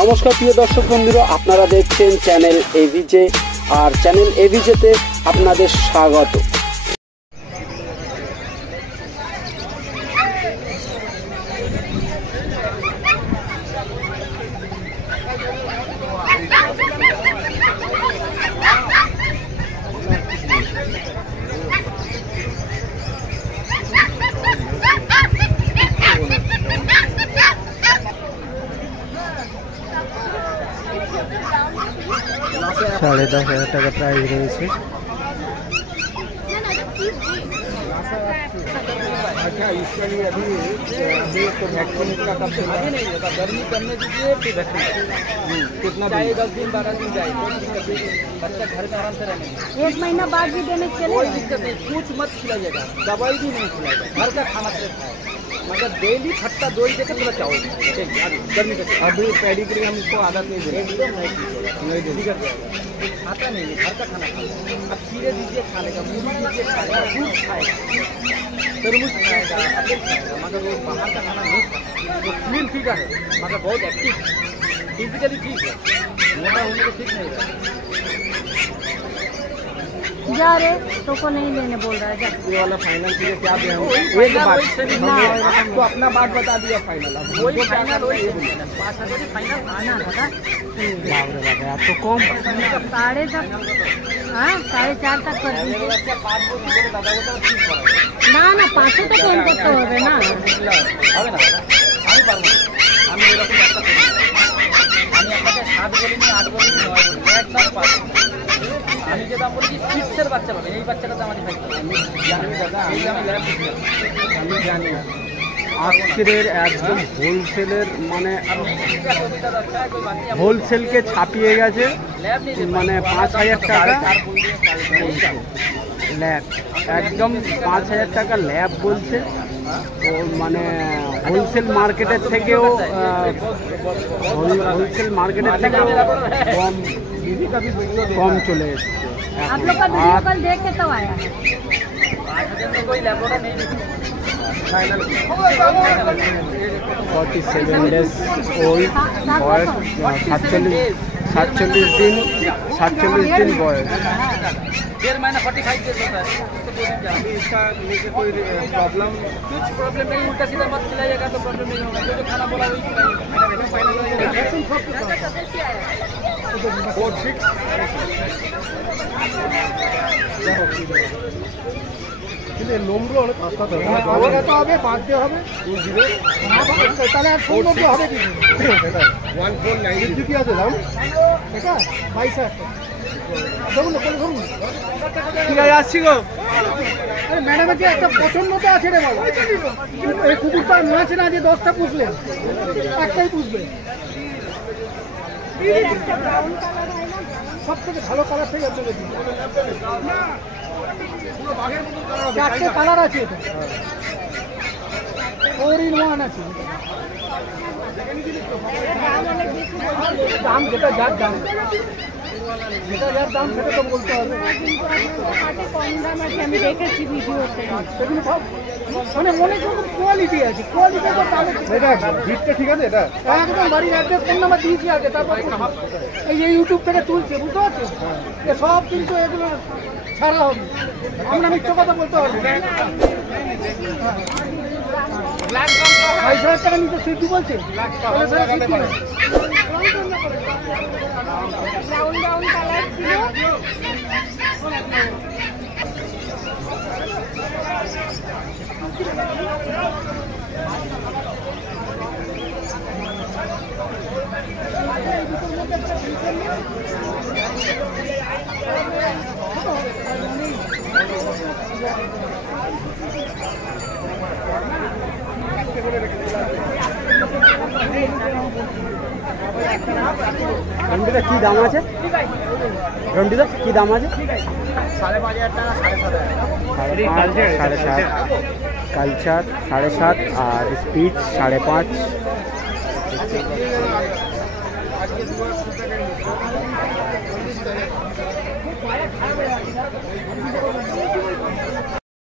নমস্কার প্রিয় দর্শক বন্ধুরা, আপনারা দেখছেন চ্যানেল এভিজে, আর চ্যানেল এভিজেতে আপনাদের স্বাগত। साढ़े 10,000 টাকা প্রাইস রয়েছে। अच्छा, इसके लिए अभी तो वैक्सीन का कब से अभी नहीं होता, गर्मी करने दीजिए फिर वैक्सीन कितना चाहे 10 दिन 12 दिन जाए, कोई दिक्कत नहीं, बच्चा घर में आराम से रहने, 1 महीना बाद भी देने चलेगा, कोई दिक्कत नहीं, कुछ मत खिलाइएगा, दवाई भी नहीं खिलाएगा, घर का खाना से खाए, मगर डेली खट्टा दो ही देकर थोड़ा चावल गर्मी का। अभी पेडिग्री हम इसको आदत नहीं दे रहे, नहीं दिक्कत खाता नहीं है, घर का खाना खाएगा। अब खीरे दीजिए खाने का, मूली दीजिए खाने का, दूध खाएगा, तरबूज खाएगा, एप्पल खाएगा, मगर वो बाहर का खाना नहीं खाएगा। वो स्लिम फिगर है मगर बहुत एक्टिव, फिजिकली ठीक है, मोटा होने को ठीक नहीं है। जा रे तो को नहीं लेने बोल रहा है, जा ये वाला फाइनल के लिए क्या दे हम एक बात आपको अपना बात बता दिया फाइनल, अब वही फाइनल वही 5,000 फाइनल आना था आप तो कम 4.5, हाँ 4.5 तक कर दीजिए না না 500 তো কম করতে হবে না, হবে না, আমি পারবো, আমি এরকম একটা করি, আমি আপনাকে 7 বলিনি 8 বলিনি 9 বলিনি, একদম পারবো। আমি যে দাম বলেছি কিডসের বাচ্চা পাবে, এই বাচ্চাটা দাম আমি খাইতে আমি জানি দাদা, আমি জানি আজকের একদম হোলসেলের মানে হোলসেলকে ছাপিয়ে গেছে, মানে 5,000 টাকা ল্যাব, একদম 5,000 টাকা ল্যাব বলছে। তো মানে হোলসেল মার্কেটের থেকেও কম চলে এসছে। आप लोग का वीडियो कल देख के तब आया, कोई लैबोरा नहीं 47 days old বয়স, 47 दिन বয়স। 1.5 महीना 45 डेज होता है। इसका लेके कोई प्रॉब्लम, कुछ प्रॉब्लम नहीं, उल्टा सीधा मत खिलाइएगा तो प्रॉब्लम नहीं होगा, जो खाना बोला वही खिलाइएगा। फाइनल 46 কিন্তু নম্বর অনেক আস্তে হবে, তো হবে বাড়তে হবে, তাহলে আর 16 হবে কি 149 কি আছে দাম, এটা 22,000 দেখুন দেখুন ঠিক আছে, আসছি গো। আরে ম্যাডামের যে একটা পছন্দ তো আছে রে বাবা, এই কুকুরটা নিয়েছে না যে 10টা পুষলে একটাই পুষবে, সব থেকে ভালো কালার থেকে আপনাকে দিই, 4টে কালার আছে, এটা 4-in-1 আছে, দাম যেটা যার দাম সেটা তো বলতে হবে, কম দাম আছে আমি দেখেছি ভিডিওতে, সেগুলো সব মানে অনেক রকম কোয়ালিটি আছে, কোয়ালিটি তো দামে জিতটা ঠিক আছে, এটা একদম বাড়ির অ্যাড্রেস ফোন নাম্বার দিয়েছি আগে, তারপর এই যে ইউটিউব থেকে তুলছে, বুঝতে পারছো, এ সব কিন্তু এগুলো ছাড়া হবে, আমরা মিথ্যে কথা বলতে পারবো। 22,000 টাকা নিতে সিদ্ধি বলছে, ব্রাউন ব্রাউন কালার ছিল, রন্ডিটা কি দাম আছে, রন্ডিটা কি দাম আছে? 5,500 টাকা, 7.5, 7.5, কালচার 7.5 আর স্পিচ 5.5।